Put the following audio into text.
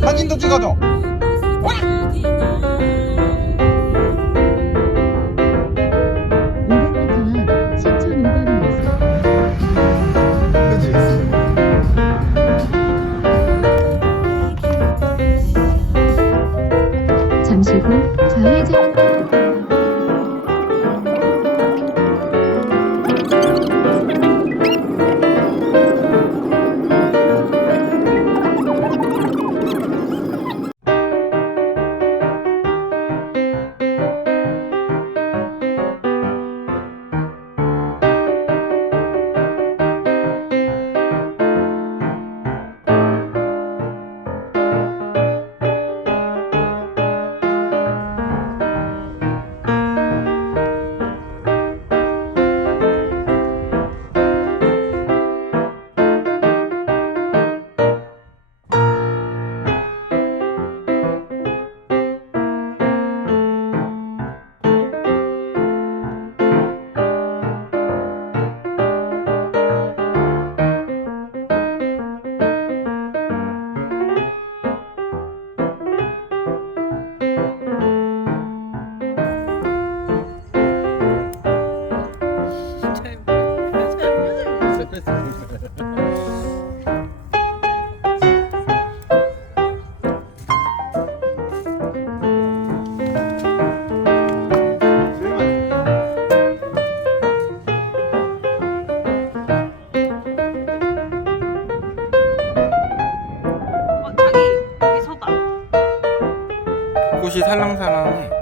사진도 찍어줘. হয়ে যায় 꽃이 살랑살랑해.